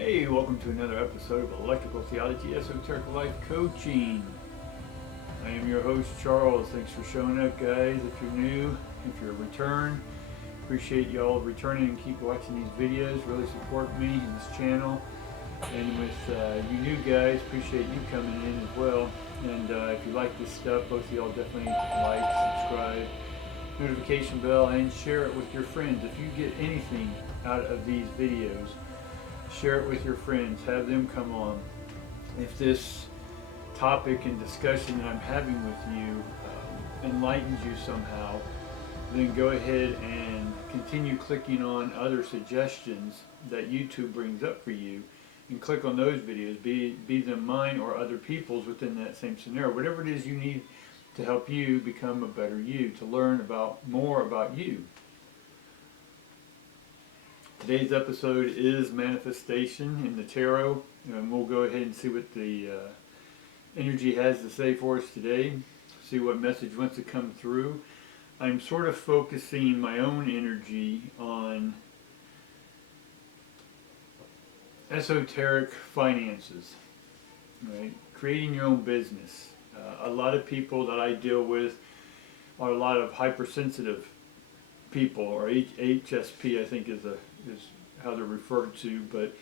Hey, welcome to another episode of Electrical Theology, Esoteric Life Coaching. I am your host, Charles. Thanks for showing up, guys. If you're new, if you're a return, appreciate y'all returning and keep watching these videos. Really support me and this channel. And with you new guys, appreciate you coming in as well. And if you like this stuff, both of y'all definitely like, subscribe, notification bell, and share it with your friends. If you get anything out of these videos, share it with your friends, have them come on. If this topic and discussion that I'm having with you enlightens you somehow, then go ahead and continue clicking on other suggestions that YouTube brings up for you and click on those videos, be them mine or other people's within that same scenario. Whatever it is you need to help you become a better you, to learn more about you. Today's episode is manifestation in the tarot, and we'll go ahead and see what the energy has to say for us today, see what message wants to come through. I'm sort of focusing my own energy on esoteric finances, right? Creating your own business. A lot of people that I deal with are a lot of hypersensitive people, or HSP, I think is how they're referred to, but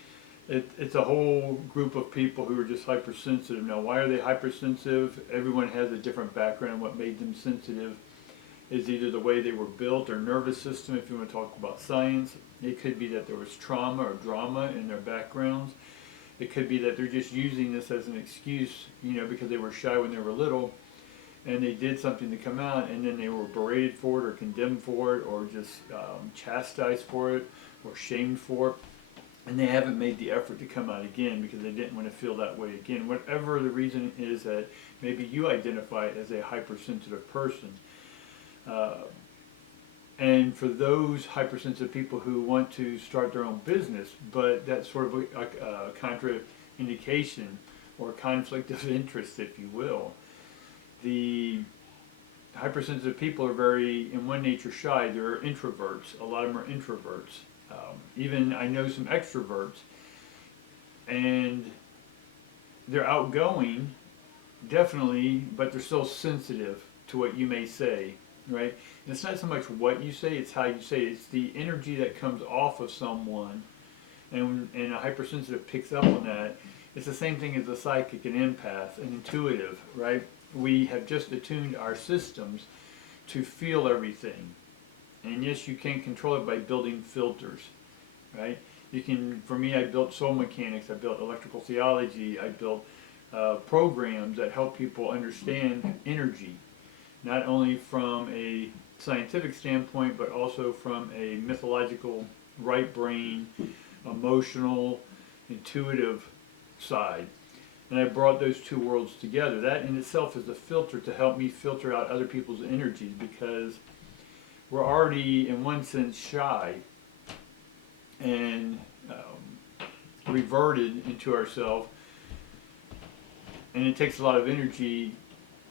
it's a whole group of people who are just hypersensitive. Now, why are they hypersensitive? Everyone has a different background. What made them sensitive is either the way they were built, or nervous system, if you want to talk about science. It could be that there was trauma or drama in their backgrounds. It could be that they're just using this as an excuse, because they were shy when they were little, and they did something to come out, and then they were berated for it, or condemned for it, or just chastised for it, or shamed for it, and they haven't made the effort to come out again because they didn't want to feel that way again. Whatever the reason is that maybe you identify as a hypersensitive person. And for those hypersensitive people who want to start their own business, but that's sort of a contraindication or conflict of interest, if you will. The hypersensitive people are very, in one nature, shy. They're introverts. A lot of them are introverts. Even I know some extroverts, and they're outgoing, definitely, but they're still sensitive to what you may say, right? And it's not so much what you say, it's how you say it. It's the energy that comes off of someone, and a hypersensitive picks up on that. It's the same thing as a psychic, an empath, an intuitive, right? We have just attuned our systems to feel everything. And yes, you can control it by building filters, right? You can, for me, I built soul mechanics, I built electrical theology, I built programs that help people understand energy, not only from a scientific standpoint, but also from a mythological, right brain, emotional, intuitive side. And I brought those two worlds together. That in itself is a filter to help me filter out other people's energies, because we're already, in one sense, shy and reverted into ourselves. And it takes a lot of energy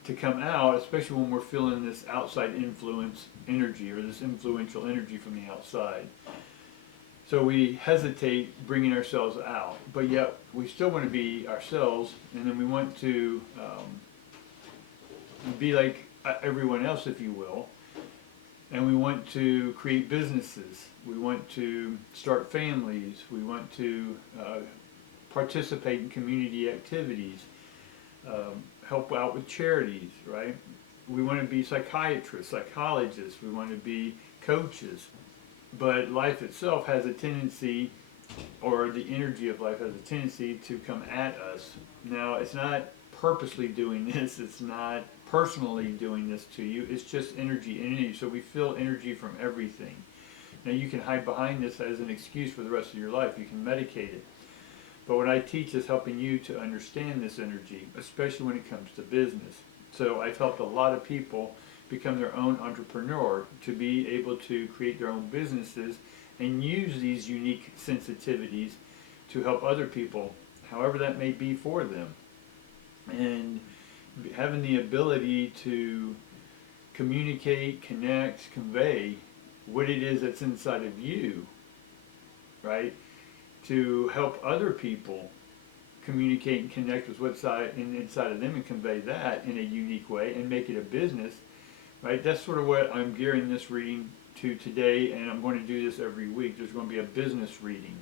to come out, especially when we're feeling this outside influence energy, or this influential energy from the outside. So we hesitate bringing ourselves out, but yet we still want to be ourselves, and then we want to be like everyone else, if you will, and we want to create businesses, we want to start families, we want to participate in community activities, help out with charities, right? We want to be psychiatrists, psychologists, we want to be coaches. But life itself has a tendency, or the energy of life has a tendency to come at us. Now, it's not purposely doing this, it's not personally doing this to you, it's just energy. So we feel energy from everything. Now, you can hide behind this as an excuse for the rest of your life, you can medicate it. But what I teach is helping you to understand this energy, especially when it comes to business. So I've helped a lot of people become their own entrepreneur, to be able to create their own businesses and use these unique sensitivities to help other people, however that may be for them. And having the ability to communicate, connect, convey what it is that's inside of you, right? to help other people communicate and connect with what's inside of them and convey that in a unique way and make it a business, right? That's sort of what I'm gearing this reading to today, and I'm going to do this every week. There's going to be a business reading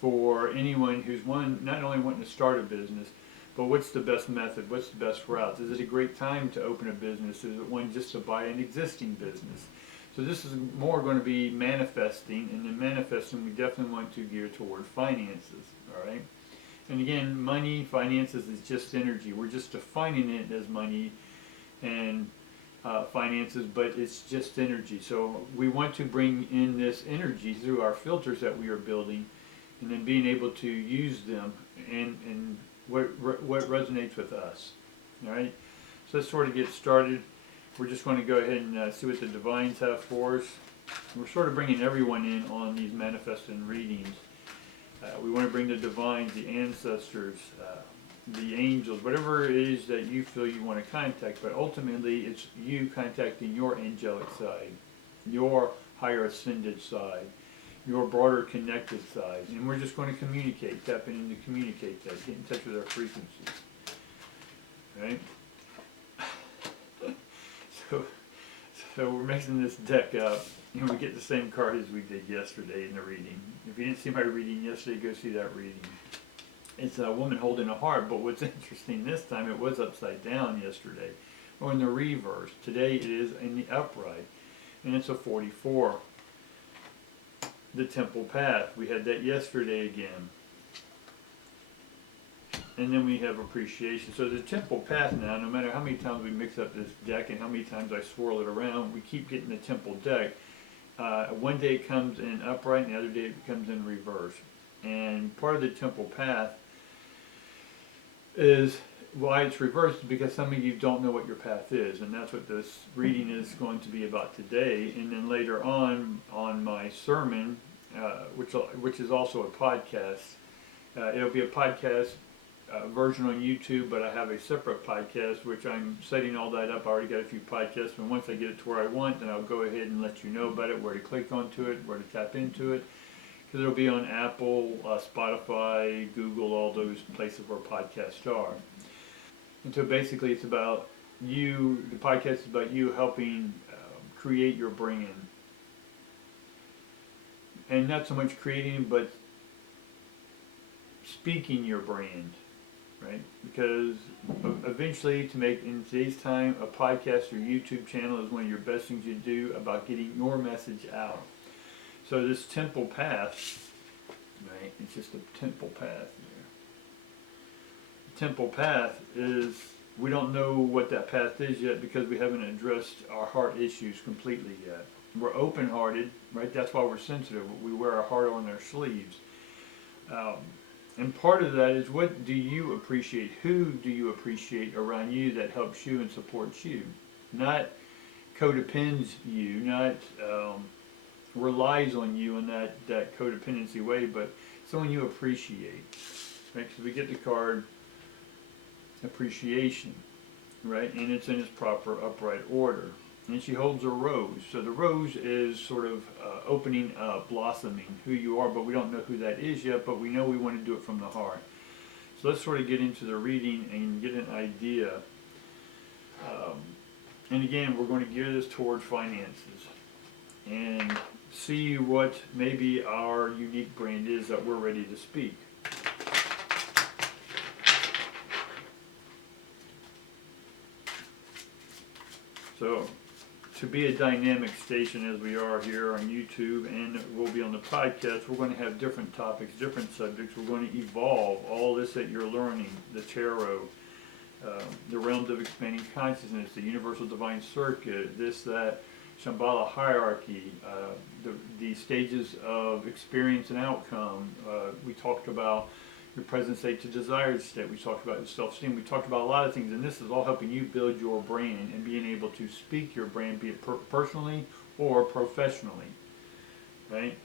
for anyone who's not only wanting to start a business, but what's the best method? What's the best route? Is it a great time to open a business? Is it one just to buy an existing business? So this is more going to be manifesting, and in manifesting we definitely want to gear toward finances, all right? And again, money, finances is just energy. We're just defining it as money and finances, but it's just energy. So we want to bring in this energy through our filters that we are building, and then being able to use them and what resonates with us. All right. So let's sort of get started. We're just going to go ahead and see what the divines have for us. We're sort of bringing everyone in on these manifesting readings. We want to bring the divines, the ancestors, the angels, whatever it is that you feel you want to contact, but ultimately it's you contacting your angelic side, your higher ascended side, your broader connected side, and we're just going to communicate, tap in to communicate that, get in touch with our frequencies, right? So we're mixing this deck up, and we get the same card as we did yesterday in the reading. If you didn't see my reading yesterday, go see that reading. It's a woman holding a heart, but what's interesting this time, it was upside down yesterday, or in the reverse. Today it is in the upright, and it's a 44. The temple path, we had that yesterday again. And then we have appreciation. So the temple path now, no matter how many times we mix up this deck and how many times I swirl it around, we keep getting the temple deck. One day it comes in upright, and the other day it comes in reverse. And part of the temple path is why it's reversed, because some of you don't know what your path is, and that's what this reading is going to be about today. And then later on my sermon, which is also a podcast, it'll be a podcast version on YouTube, but I have a separate podcast which I'm setting all that up. I already got a few podcasts, and once I get it to where I want, then I'll go ahead and let you know about it, where to click onto it, where to tap into it, because it'll be on Apple, Spotify, Google, all those places where podcasts are. And so basically it's about you, the podcast is about you helping create your brand. And not so much creating, but speaking your brand, right? Because eventually, to make, in today's time, a podcast or YouTube channel is one of your best things you do about getting your message out. So this temple path, right, it's just a temple path there. The temple path is, we don't know what that path is yet because we haven't addressed our heart issues completely yet. We're open-hearted, right? That's why we're sensitive. We wear our heart on our sleeves. And part of that is, what do you appreciate? Who do you appreciate around you that helps you and supports you? Not codepends you, not relies on you in that codependency way, but someone you appreciate. Right? Because we get the card appreciation, right? And it's in its proper upright order. And she holds a rose. So the rose is sort of opening up, blossoming who you are, but we don't know who that is yet, but we know we want to do it from the heart. So let's sort of get into the reading and get an idea. And again, we're going to gear this towards finances and see what maybe our unique brand is that we're ready to speak. So, to be a dynamic station as we are here on YouTube, and we'll be on the podcast, we're going to have different topics, different subjects. We're going to evolve all this that you're learning, the tarot, the realms of expanding consciousness, the universal divine circuit, this, that, Shambhala hierarchy, the stages of experience and outcome. We talked about your present state to desired state. We talked about self-esteem. We talked about a lot of things, and this is all helping you build your brand and being able to speak your brand, be it personally or professionally, right?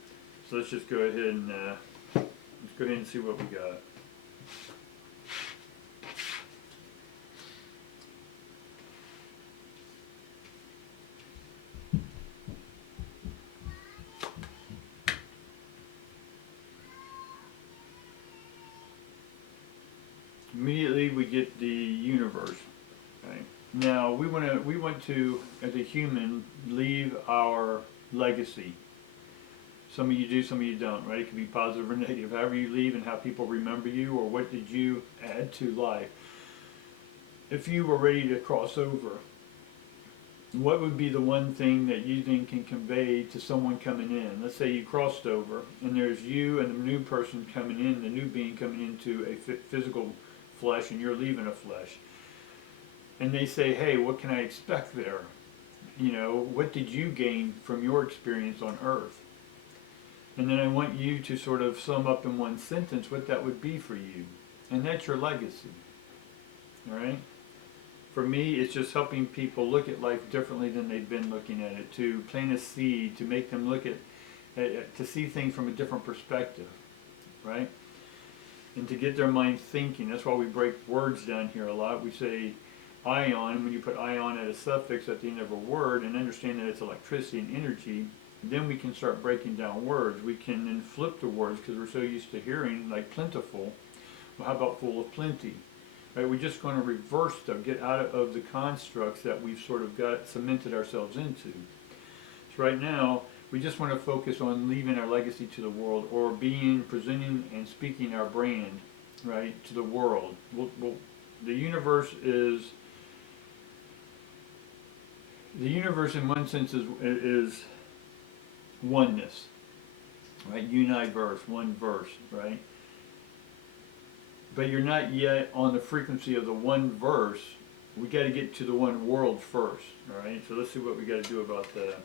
So let's just go ahead and see what we got. immediately we get the universe. Right? Now we want to, as a human, leave our legacy. Some of you do, some of you don't, right? It can be positive or negative. However you leave and how people remember you, or what did you add to life. If you were ready to cross over, what would be the one thing that you think can convey to someone coming in? Let's say you crossed over, and there's you and the new person coming in, the new being coming into a physical flesh, and you're leaving a flesh. And they say, hey, what can I expect there? You know, what did you gain from your experience on Earth? And then I want you to sort of sum up in one sentence what that would be for you. And that's your legacy. All right? For me, it's just helping people look at life differently than they've been looking at it, to plant a seed, to make them look to see things from a different perspective, right? And to get their mind thinking. That's why we break words down here a lot. We say ion, when you put ion at a suffix at the end of a word, and understand that it's electricity and energy, then we can start breaking down words. We can then flip the words, because we're so used to hearing like plentiful. Well, how about full of plenty? Right? We're just going to reverse them, get out of the constructs that we've sort of got cemented ourselves into. So right now, we just want to focus on leaving our legacy to the world, or presenting and speaking our brand, right, to the world. The universe in one sense is oneness, right? Universe, one verse, right? But you're not yet on the frequency of the one verse. We got to get to the one world first, all right? So let's see what we got to do about that.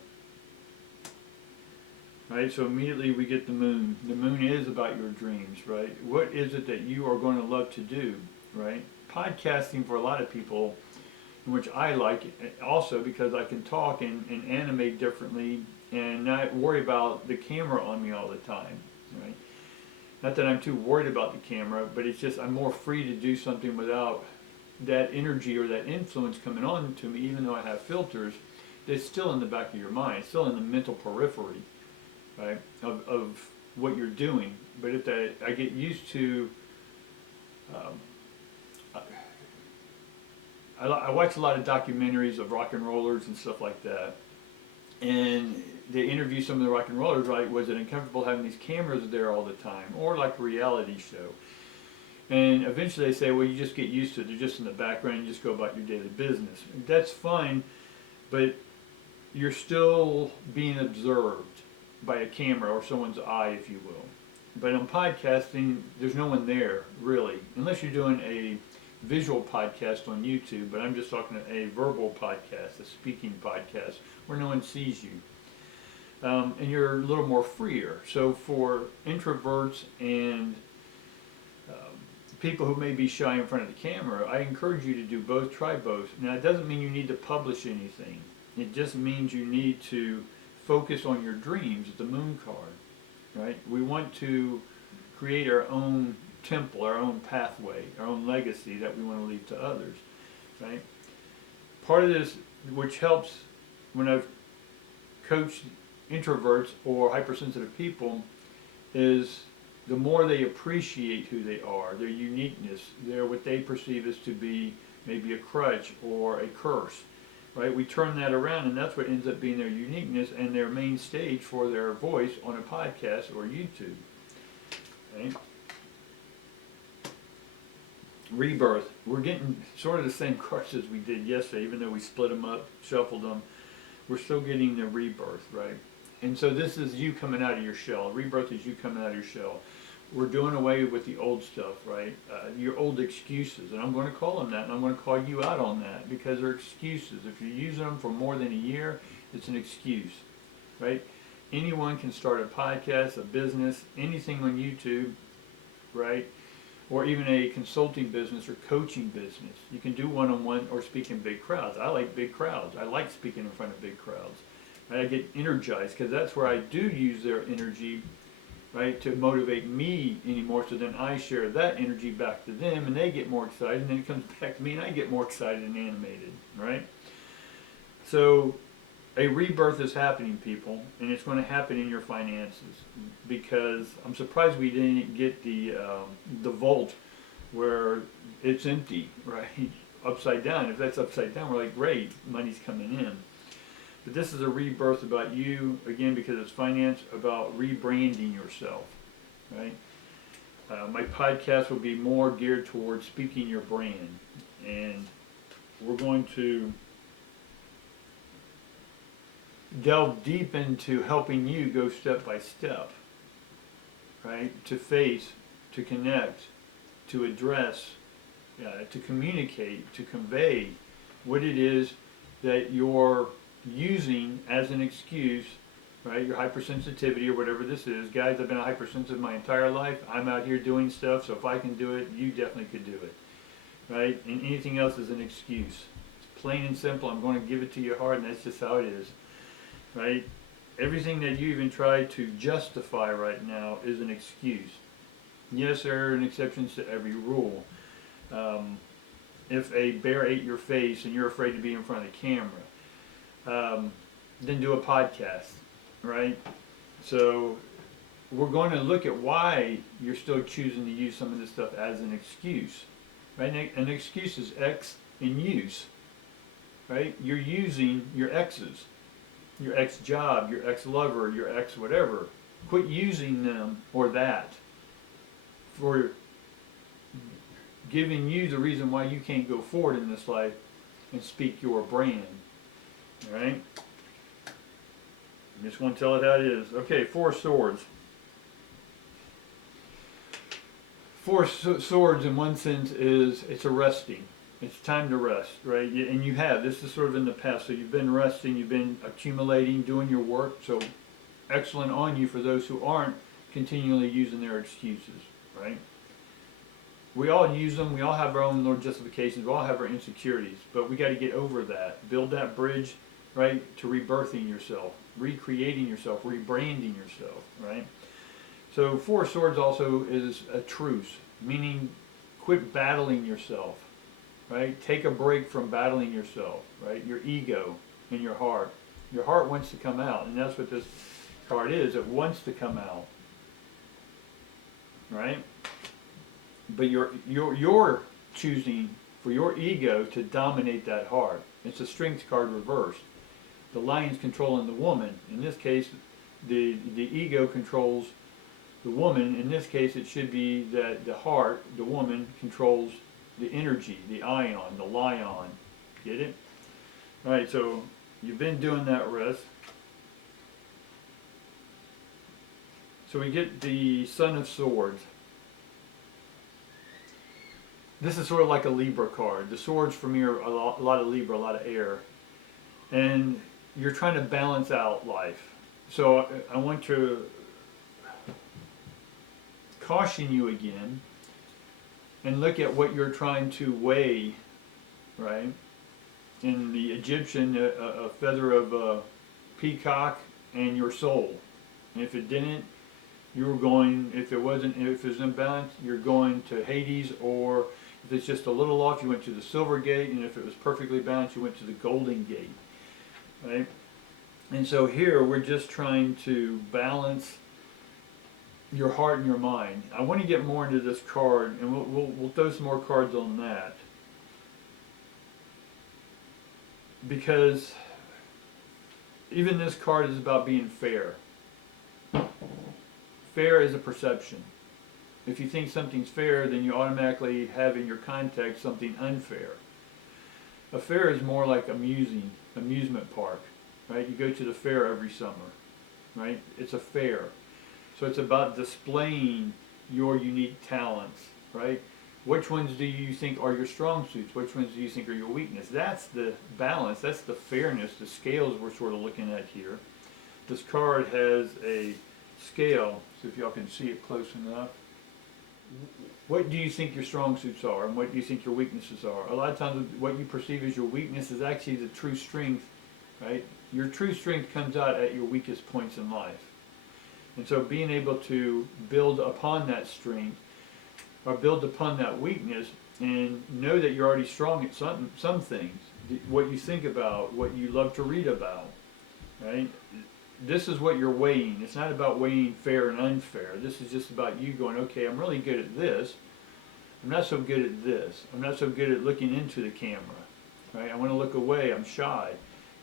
All right, so immediately we get the moon. The moon is about your dreams, right? What is it that you are going to love to do, right? Podcasting for a lot of people, which I like also because I can talk and animate differently and not worry about the camera on me all the time, right? Not that I'm too worried about the camera, but it's just I'm more free to do something without that energy or that influence coming on to me, even though I have filters. It's still in the back of your mind, it's still in the mental periphery, right, of what you're doing. But if I get used to, I watch a lot of documentaries of rock and rollers and stuff like that, and they interview some of the rock and rollers, right? Was it uncomfortable having these cameras there all the time, or like a reality show? And eventually they say, well, you just get used to it. They're just in the background. You just go about your daily business. That's fine, but you're still being observed by a camera or someone's eye, if you will. But on podcasting, there's no one there, really, unless you're doing a visual podcast on YouTube, but I'm just talking a verbal podcast, a speaking podcast, where no one sees you. And you're a little more freer. So for introverts and people who may be shy in front of the camera, I encourage you to do both, try both. Now, it doesn't mean you need to publish anything. It just means you need to focus on your dreams, the moon card, right? We want to create our own temple, our own pathway, our own legacy that we want to leave to others, right? Part of this, which helps when I've coached introverts or hypersensitive people, is the more they appreciate who they are, their uniqueness, what they perceive as to be maybe a crutch or a curse, right? We turn that around, and that's what ends up being their uniqueness and their main stage for their voice on a podcast or YouTube, okay? Rebirth. We're getting sort of the same cards as we did yesterday, even though we split them up, shuffled them. We're still getting the rebirth, right? And so this is you coming out of your shell. Rebirth is you coming out of your shell. We're doing away with the old stuff, right? Your old excuses, and I'm going to call them that, and I'm going to call you out on that, because they're excuses. If you're using them for more than a year, it's an excuse, right? Anyone can start a podcast, a business, anything on YouTube, right? Or even a consulting business or coaching business. You can do one-on-one or speak in big crowds. I like big crowds. I like speaking in front of big crowds. I get energized because that's where I do use their energy, right, to motivate me anymore, so then I share that energy back to them and they get more excited, and then it comes back to me and I get more excited and animated, right? So a rebirth is happening, people, and it's going to happen in your finances, because I'm surprised we didn't get the vault where it's empty, right? Upside down. If that's upside down, we're like, great, money's coming in. But this is a rebirth about you, again, because it's finance, about rebranding yourself, right? My podcast will be more geared towards speaking your brand. And we're going to delve deep into helping you go step by step, right? To face, to connect, to address, to communicate, to convey what it is that you're using as an excuse, right? Your hypersensitivity or whatever this is. Guys, I've been hypersensitive my entire life. I'm out here doing stuff, so if I can do it, you definitely could do it, right? And anything else is an excuse. It's plain and simple. I'm going to give it to you hard, and that's just how it is, right? Everything that you even try to justify right now is an excuse. Yes, there are exceptions to every rule. If a bear ate your face and you're afraid to be in front of the camera, then do a podcast, right? So we're going to look at why you're still choosing to use some of this stuff as an excuse, right? An excuse is X in use, right? You're using your X's, your ex job, your ex lover, your ex whatever. Quit using them or that for giving you the reason why you can't go forward in this life and speak your brand. All right? I just want to tell it how it is. Okay, 4 swords. 4 swords in one sense is it's a resting. It's time to rest, right? And you have. This is sort of in the past. So you've been resting, you've been accumulating, doing your work. So excellent on you for those who aren't continually using their excuses, right? We all use them. We all have our own little justifications. We all have our insecurities. But we got to get over that. Build that bridge, right, to rebirthing yourself, recreating yourself, rebranding yourself, right? So 4 swords also is a truce, meaning quit battling yourself, right? Take a break from battling yourself, right? Your ego and your heart. Your heart wants to come out, and that's what this card is. It wants to come out, right? But you're choosing for your ego to dominate that heart. It's a strength card reversed. The lion's controlling the woman. In this case, the ego controls the woman. In this case, it should be that the heart, the woman, controls the energy, the ion, the lion. Get it? All right, so you've been doing that rest. So we get the Son of Swords. This is sort of like a Libra card. The swords for me are a lot of Libra, a lot of air. And you're trying to balance out life. So I want to caution you again and look at what you're trying to weigh, right? In the Egyptian, a feather of a peacock and your soul. And if it didn't, you were going, if it was imbalanced, you're going to Hades, or if it's just a little off, you went to the silver gate, and if it was perfectly balanced, you went to the golden gate, right? And so here, we're just trying to balance your heart and your mind. I want to get more into this card, and we'll throw some more cards on that. Because even this card is about being fair. Fair is a perception. If you think something's fair, then you automatically have in your context something unfair. A fair is more like amusement park, right? You go to the fair every summer, right? It's a fair. So it's about displaying your unique talents, right? Which ones do you think are your strong suits? Which ones do you think are your weakness? That's the balance. That's the fairness, the scales we're sort of looking at here. This card has a scale, so if y'all can see it close enough. What do you think your strong suits are, and what do you think your weaknesses are? A lot of times what you perceive as your weakness is actually the true strength, right? Your true strength comes out at your weakest points in life. And so being able to build upon that strength, or build upon that weakness, and know that you're already strong at some things, what you think about, what you love to read about, right? This is what you're weighing. It's not about weighing fair and unfair. This is just about you going, okay, I'm really good at this, I'm not so good at this. I'm not so good at looking into the camera, right? I want to look away. I'm shy.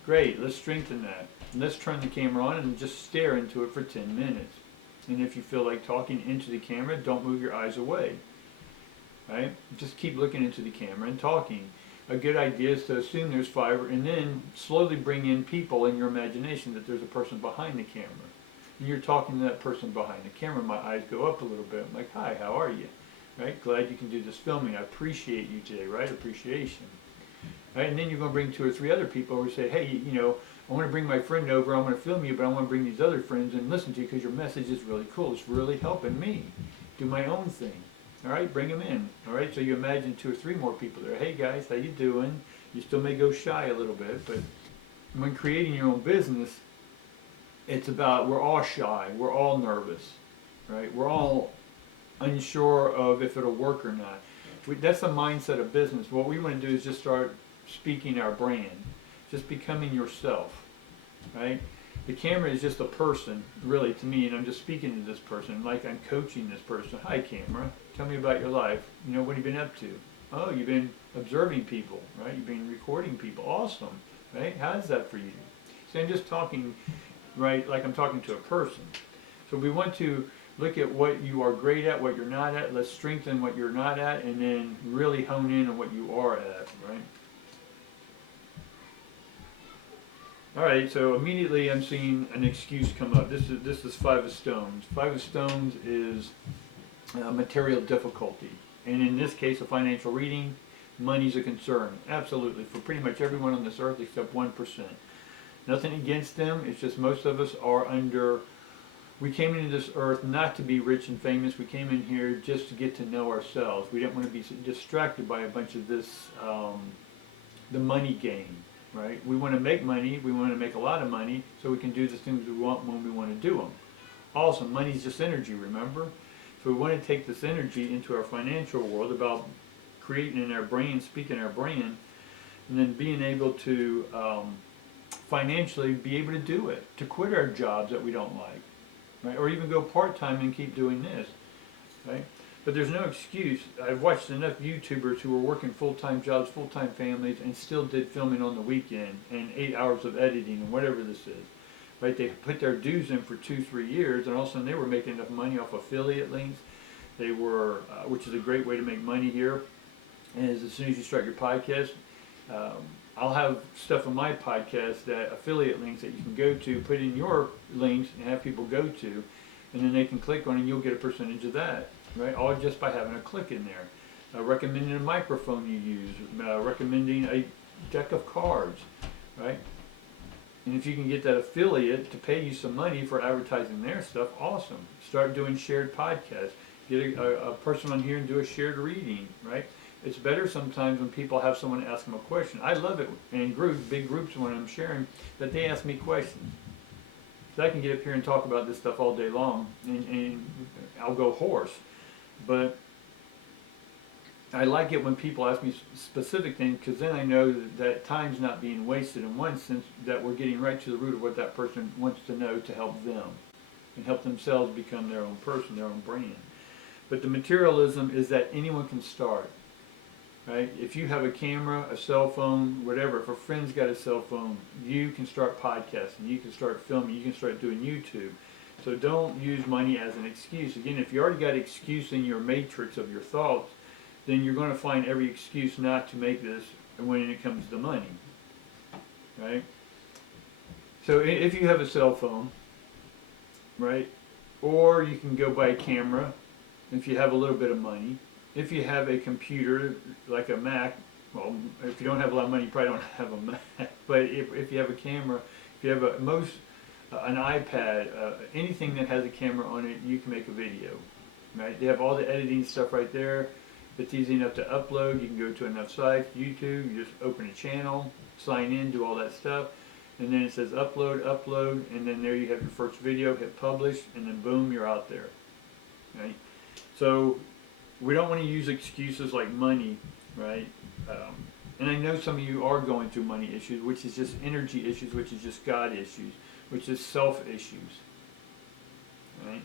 Great, let's strengthen that. And let's turn the camera on and just stare into it for 10 minutes. And if you feel like talking into the camera, don't move your eyes away, right? Just keep looking into the camera and talking. A good idea is to assume there's 5, and then slowly bring in people in your imagination that there's a person behind the camera. And you're talking to that person behind the camera. My eyes go up a little bit. I'm like, hi, how are you? Right? Glad you can do this filming. I appreciate you today, right? Appreciation. Right? And then you're going to bring 2 or 3 other people who say, hey, you know, I want to bring my friend over. I want to film you, but I want to bring these other friends and listen to you because your message is really cool. It's really helping me do my own thing. All right, bring them in. All right, so you imagine 2 or 3 more people there. Hey guys, how you doing? You still may go shy a little bit, but when creating your own business, it's about, we're all shy, we're all nervous, right? We're all unsure of if it'll work or not. That's the mindset of business. What we want to do is just start speaking our brand, just becoming yourself, right? The camera is just a person, really, to me, and I'm just speaking to this person, like I'm coaching this person. Hi, camera. Tell me about your life. You know, what have you been up to? Oh, you've been observing people, right? You've been recording people. Awesome, right? How's that for you? So I'm just talking, right, like I'm talking to a person. So we want to look at what you are great at, what you're not at. Let's strengthen what you're not at, and then really hone in on what you are at, right? All right, so immediately I'm seeing an excuse come up. This is 5 of stones. 5 of stones is material difficulty, and in this case, a financial reading, money's a concern. Absolutely, for pretty much everyone on this earth except 1%. Nothing against them. It's just most of us are under. We came into this earth not to be rich and famous. We came in here just to get to know ourselves. We didn't want to be distracted by a bunch of this, the money game. Right? We want to make money, we want to make a lot of money, so we can do the things we want when we want to do them. Also, money's just energy, remember? So we want to take this energy into our financial world about creating in our brain, speaking our brand, and then being able to financially be able to do it, to quit our jobs that we don't like, right? Or even go part-time and keep doing this, right? But there's no excuse. I've watched enough YouTubers who were working full-time jobs, full-time families, and still did filming on the weekend and 8 hours of editing and whatever this is. Right? They put their dues in for 2-3 years, and all of a sudden they were making enough money off affiliate links. They were, which is a great way to make money here. And as soon as you start your podcast, I'll have stuff on my podcast that affiliate links that you can go to, put in your links, and have people go to, and then they can click on it, and you'll get a percentage of that. Right, all just by having a click in there. Recommending a microphone you use, recommending a deck of cards, right? And if you can get that affiliate to pay you some money for advertising their stuff, awesome. Start doing shared podcasts. Get a person on here and do a shared reading, right? It's better sometimes when people have someone ask them a question. I love it in groups, big groups when I'm sharing, that they ask me questions. So I can get up here and talk about this stuff all day long, and I'll go hoarse. But I like it when people ask me specific things, because then I know that time's not being wasted, in one sense, that we're getting right to the root of what that person wants to know to help them and help themselves become their own person, their own brand. But the materialism is that anyone can start, right? If you have a camera, a cell phone, whatever, if a friend's got a cell phone, you can start podcasting, you can start filming, you can start doing YouTube. So don't use money as an excuse. Again, if you already got excuse in your matrix of your thoughts, then you're going to find every excuse not to make this when it comes to money, right? So if you have a cell phone, right, or you can go buy a camera if you have a little bit of money. If you have a computer like a Mac, well, if you don't have a lot of money, you probably don't have a Mac. But if you have a camera, if you have an iPad, anything that has a camera on it, you can make a video, right? They have all the editing stuff right there. It's easy enough to upload. You can go to enough sites, YouTube, you just open a channel, sign in, do all that stuff, and then it says upload, and then there you have your first video, hit publish, and then boom, you're out there, right? So we don't want to use excuses like money, right? And I know some of you are going through money issues, which is just energy issues, which is just God issues, which is self issues, right?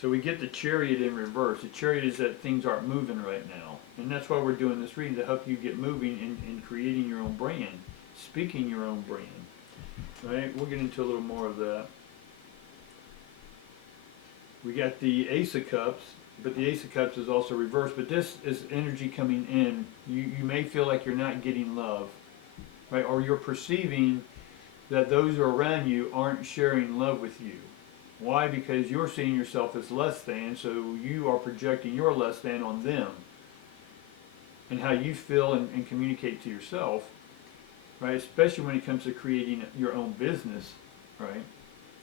So we get the Chariot in reverse. The Chariot is that things aren't moving right now. And that's why we're doing this reading, to help you get moving in creating your own brand, speaking your own brand. Right? We'll get into a little more of that. We got the Ace of Cups, but the Ace of Cups is also reversed. But this is energy coming in. You may feel like you're not getting love, right? Or you're perceiving that those around you aren't sharing love with you. Why? Because you're seeing yourself as less than, so you are projecting your less than on them. And how you feel and communicate to yourself, right? Especially when it comes to creating your own business, right?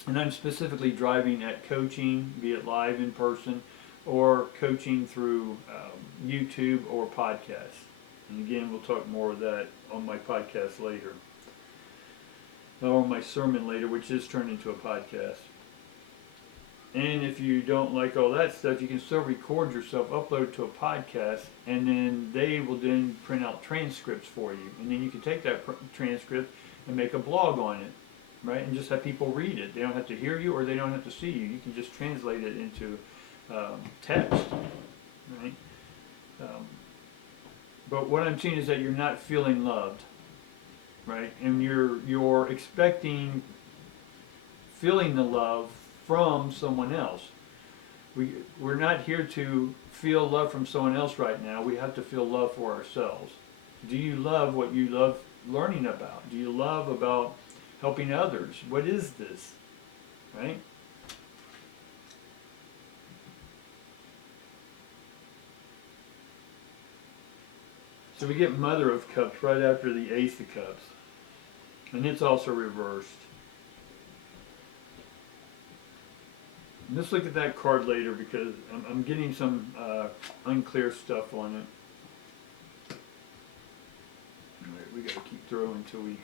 And I'm specifically driving at coaching, be it live in person, or coaching through YouTube or podcasts. And again, we'll talk more of that on my podcast later, or my sermon later, which is turned into a podcast. And if you don't like all that stuff, you can still record yourself, upload it to a podcast, and then they will then print out transcripts for you. And then you can take that transcript and make a blog on it, right? And just have people read it. They don't have to hear you, or they don't have to see you. You can just translate it into text, right? But what I'm seeing is that you're not feeling loved, right? And you're expecting feeling the love from someone else. We're not here to feel love from someone else right now. We have to feel love for ourselves. Do you love what you love learning about? Do you love about helping others? What is this, right? So we get Mother of Cups right after the Ace of Cups, and it's also reversed. Let's look at that card later, because I'm getting some unclear stuff on it. Alright, we gotta keep throwing until we...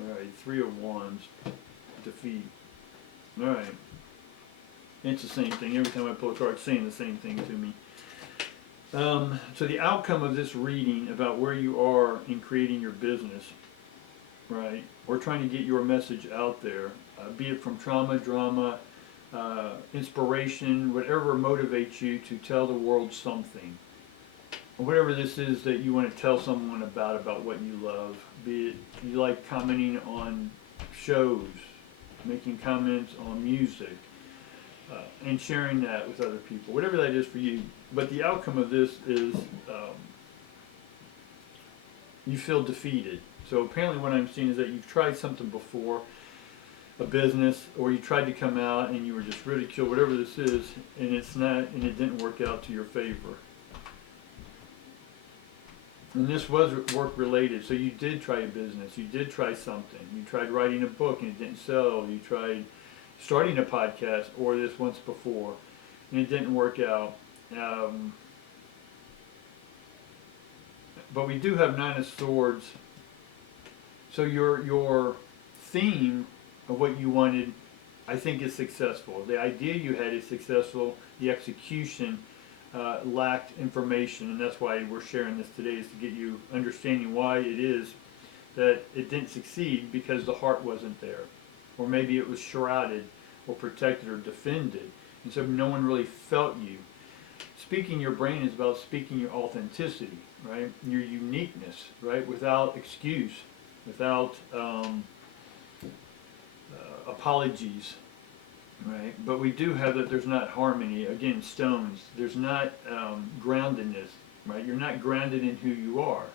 Alright, 3 of Wands, defeat. Alright. It's the same thing. Every time I pull a card, it's saying the same thing to me. So the outcome of this reading about where you are in creating your business, right? Or trying to get your message out there, be it from trauma, drama, inspiration, whatever motivates you to tell the world something. Whatever this is that you want to tell someone about what you love, be it you like commenting on shows, making comments on music, and sharing that with other people, whatever that is for you. But the outcome of this is you feel defeated. So apparently what I'm seeing is that you've tried something before, a business, or you tried to come out and you were just ridiculed, whatever this is, and it didn't work out to your favor. And this was work related, so you did try a business, you did try something, you tried writing a book and it didn't sell, you tried starting a podcast or this once before, and it didn't work out. But we do have Nine of Swords. So your theme of what you wanted, I think, is successful. The idea you had is successful. The execution lacked information, and that's why we're sharing this today, is to get you understanding why it is that it didn't succeed, because the heart wasn't there. Or maybe it was shrouded or protected or defended, and so no one really felt you. Speaking your brain is about speaking your authenticity, right? Your uniqueness, right? Without excuse, without apologies, right? But we do have that there's not harmony. Again, stones. There's not groundedness, right? You're not grounded in who you are.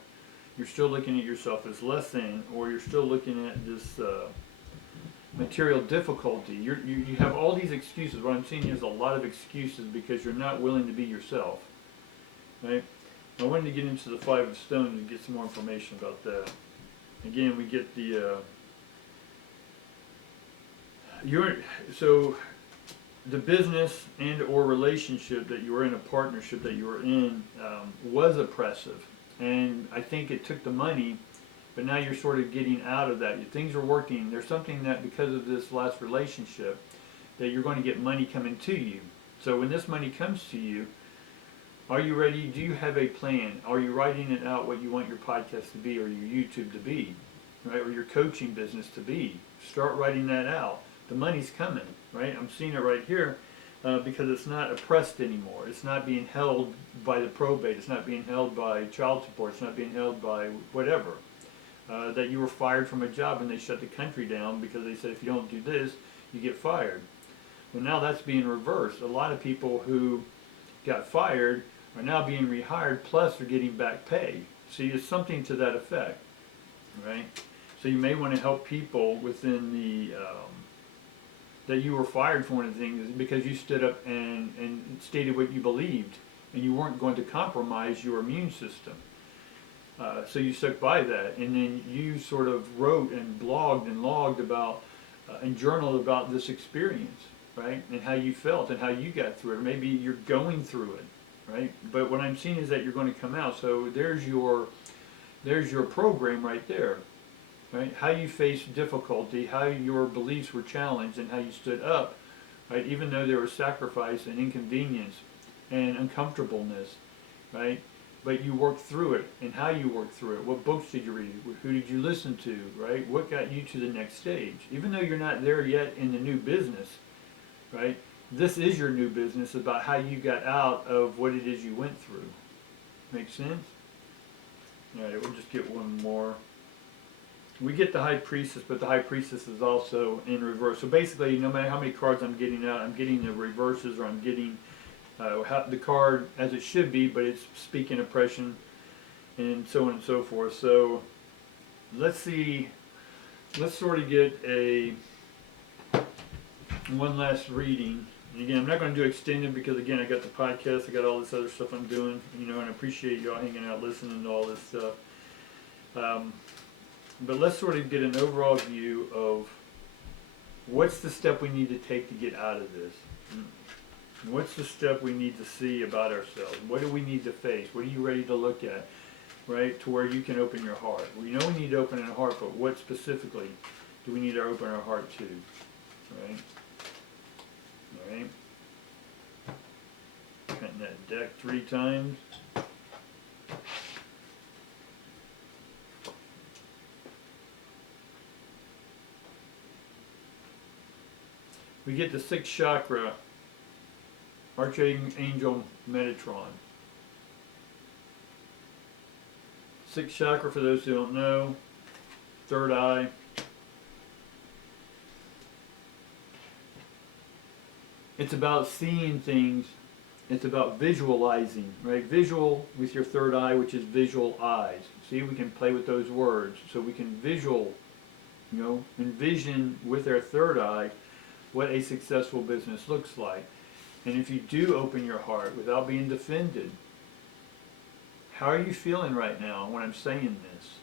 You're still looking at yourself as less than, or you're still looking at this material difficulty. You have all these excuses. What I'm seeing is a lot of excuses because you're not willing to be yourself, right? I wanted to get into the Five of Stones and get some more information about that. Again, we get the the business and or relationship that you were in, a partnership that you were in, was oppressive, and I think it took the money, but now you're sort of getting out of that. Things are working. There's something that, because of this last relationship, that you're going to get money coming to you. So when this money comes to you, are you ready? Do you have a plan? Are you writing it out, what you want your podcast to be, or your YouTube to be, right? Or your coaching business to be? Start writing that out. The money's coming, right? I'm seeing it right here because it's not oppressed anymore. It's not being held by the probate. It's not being held by child support. It's not being held by whatever. That you were fired from a job and they shut the country down because they said if you don't do this, you get fired. Well, now that's being reversed. A lot of people who got fired are now being rehired, plus they're getting back pay. See, it's something to that effect, right? So you may want to help people within the, that you were fired for one of the things because you stood up and stated what you believed, and you weren't going to compromise your immune system. So you stuck by that, and then you sort of wrote and blogged and logged about and journaled about this experience, right? And how you felt and how you got through it. Or maybe you're going through it, right? But what I'm seeing is that you're going to come out. So there's your program right there, right? How you faced difficulty, how your beliefs were challenged, and how you stood up, right? Even though there was sacrifice and inconvenience and uncomfortableness, right? But you worked through it, and how you worked through it. What books did you read? Who did you listen to, right? What got you to the next stage? Even though you're not there yet in the new business, right? This is your new business about how you got out of what it is you went through. Make sense? All right, we'll just get one more. We get the High Priestess, but the High Priestess is also in reverse. So basically, no matter how many cards I'm getting out, I'm getting the reverses, or I'm getting the card as it should be, but it's speaking oppression, and so on and so forth. So let's see, let's sort of get one last reading. And again, I'm not going to do extended because again, I got the podcast, I got all this other stuff I'm doing, and I appreciate y'all hanging out, listening to all this stuff. But let's sort of get an overall view of what's the step we need to take to get out of this. What's the step we need to see about ourselves? What do we need to face? What are you ready to look at, right, to where you can open your heart? We know we need to open our heart, but what specifically do we need to open our heart to, right? All right. Cutting that deck 3 times. We get the 6th chakra, Archangel Metatron. 6th chakra, for those who don't know, 3rd eye. It's about seeing things. It's about visualizing, right? Visual with your 3rd eye, which is visual eyes. See, we can play with those words. So we can envision with our 3rd eye what a successful business looks like. And if you do open your heart without being defended, how are you feeling right now when I'm saying this?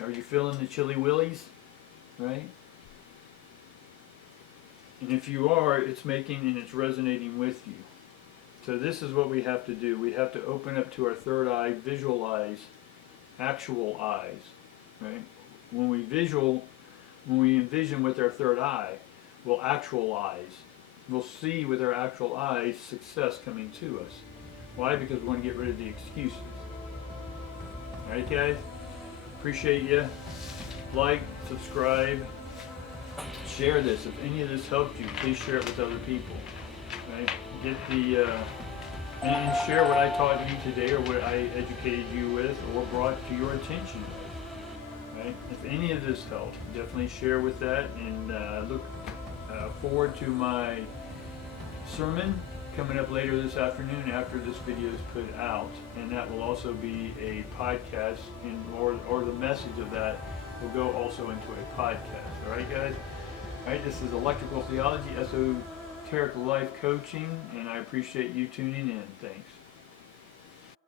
Are you feeling the chilly willies, right? And if you are, it's making and it's resonating with you. So this is what we have to do. We have to open up to our 3rd eye, visualize actual eyes, right? When we envision with our 3rd eye, we'll actualize. We'll see with our actual eyes success coming to us. Why? Because we want to get rid of the excuses. Alright guys? Appreciate you. Like, subscribe, share this. If any of this helped you, please share it with other people. Right? Get and share what I taught you today or what I educated you with or brought to your attention. Right? If any of this helped, definitely share with that, and look forward to my sermon coming up later this afternoon after this video is put out, and that will also be a podcast, or the message of that will go also into a podcast. All right, guys? All right, this is Electrical Theology, Esoteric Life Coaching, and I appreciate you tuning in. Thanks.